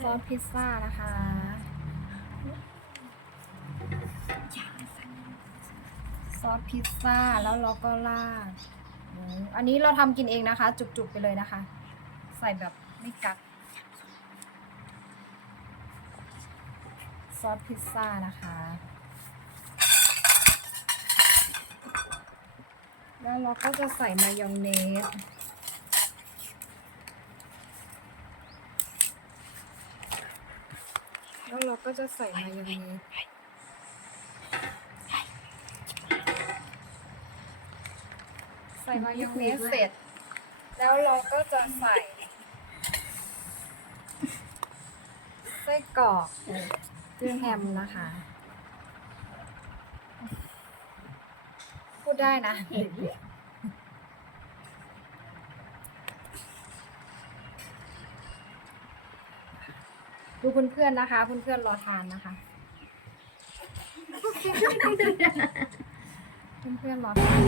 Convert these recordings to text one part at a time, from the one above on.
ซอสพิซซ่านะคะซอสพิซซ่าแล้วเราก็ราดอันนี้เราทำกินเองนะคะ จุกๆไปเลยนะคะ ใส่แบบไม่กักซอสพิซซ่านะคะ แล้วเราก็จะใส่มายองเนส แล้วเราก็จะใส่มายองเนสใส่มายองเนสเสร็จ แล้วเราก็จะใส่ไส้กรอกคือแฮมนะคะ พูดได้นะ ดูเพื่อนๆนะคะเพื่อนๆรอทานนะคะเพื่อนๆรอทาน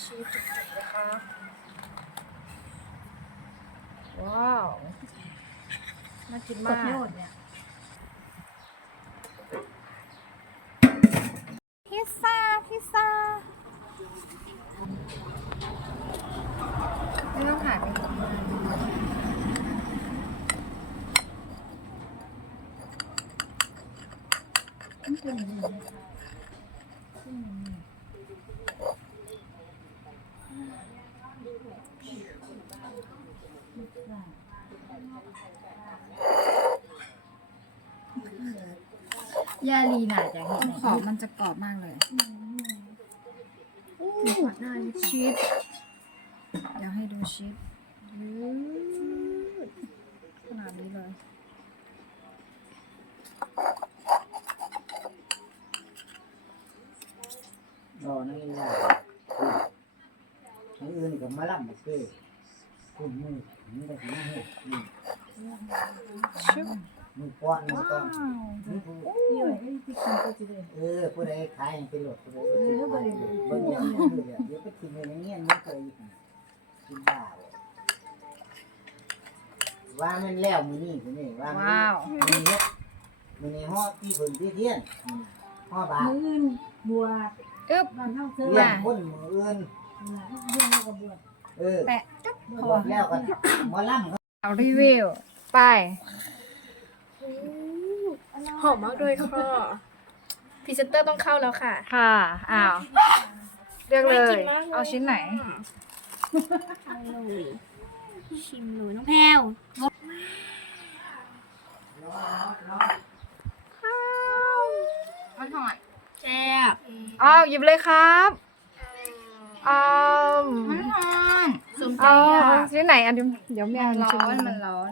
ชีสจุกๆนะคะว้าวน่ากินมากพิซซ่าพิซซ่า ไม่ต้องหาไปก่อนยาลีน่าจะเห็นขอบมันจะกรอบมากเลย ชีส อยากให้ดูชีสยืดขนาดนี้เลยรอนั่นแหละมืออื่นก็มาล่ำมาซื้อคุณมือนี่ก็ถึงมาเฮ็ดนี่ชึบมือป้อนมือว้าต้อนวมือผู้เออผู้ใดขายให้เป็นรถผู้ใดก็สิขายเบิ่งอย่างนี้เลยเดี๋ยวไปกินในเงี้ยมันเคย กินบ้าเลยว่ามันแล้วมื้อนี้มื้อนี้ว่ามันว้าวมื้อนี้มื้อนี้ฮอดที่เพิ่นที่เทียนฮอดบาทมื้ออื่นบวชอึ๊บ บ้านเฮาเซิร์เลี้ยงคนมื้ออื่นเรื่องเฮาก็บวชเออแปะจุ๊บบวชแล้วก็หมอลำเอารีวิว ไป หอมมากเลยค่ะพรีเซนเตอร์ต้องเข้าแล้วค่ะ ค่ะ อ้าว เลือกเลน่ากิยนมากเลยเอาชิ้นไหนเอาเลยชิมเลยน้องแพรวมันหอยแซ่บอ้าวหยิบเลยครับอ้าวมันหอนสมใจเอาค่ะชิ้นไหนอันเดี๋ยวเดี๋ยวแม่ร้ชิอนมันร้อน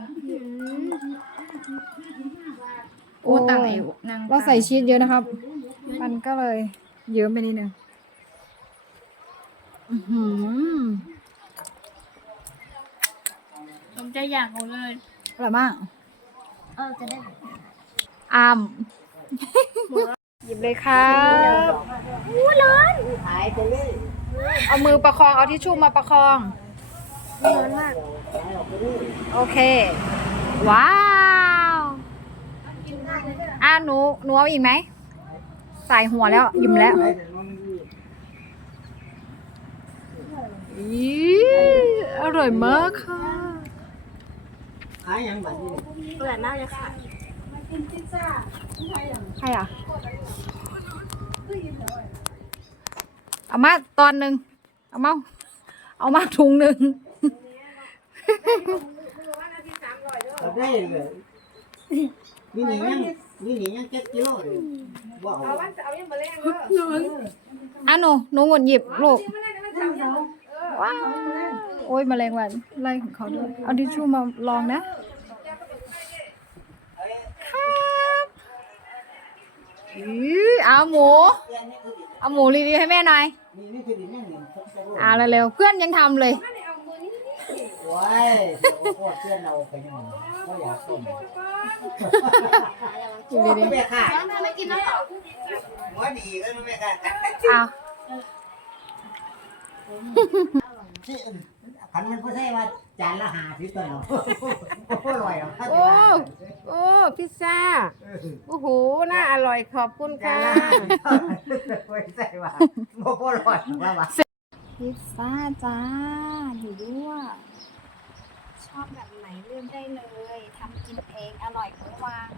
โอ้ต่างอายุนางเราใส่ชีสเยอะนะครับ มันก็เลยเยอะไปนิดนึง อื้อหือ สมใจอยากเอาเลยอร่อยมากเออจะได้อามหยิบเลยครับขายไปเลยเอามือประคอง เอาทิชชู่มาประคอง ร้อนมากขายออกไปเลยโอเค ว้าวอะหนูหนูเอาอีกไหม ใส่หัวแล้วยิ้มแล้วขายแต่มันมีอีอร่อยมากค่ะขายอย่างแบบนี้อร่อยมากเลยค่ะใครอะ เอามาตอนหนึ่งเอามา เอามาถุงหนึ่งเราได้เลยมีหนียังมีหนียังเจ็ดกิโลเลยว้าวอะหนูหนูหงุดหยิบลูก ว้าวโอ้ยแมลงวันไล่ของเขาด้วยเอาทิชชู่มาลองนะครับอีเอาหมู เอาหมูรีวิวให้แม่หน่อยนี่นี่คือดินยังหนึ่งสักกิโลอ่าเร็วๆเพื่อนยังทำเลยว้ายเดี๋ยวพวกเพื่อนเราไปยังก็อยากต้มอยู่ดีแม่ค่ะน้องเธอไม่กินแล้วเหรอหัวดีกันแม่ค่ะๆอ้า วขันมันพูดให้ว่าจานละหาที่ต้นเนาะโอ้โหอร่อยอะโอ้โอ้ พิซซ่า โอ้โห น่าอร่อยขอบคุณจาค่ะ นละหาไม่ใช่ว่าโอ้โหอร่อยว่าว่า พิซซ่าจ้าอยู่ด้วยชอบแบบไหนเลือกได้เลยทำกินเองอร่อยเมื่อวาง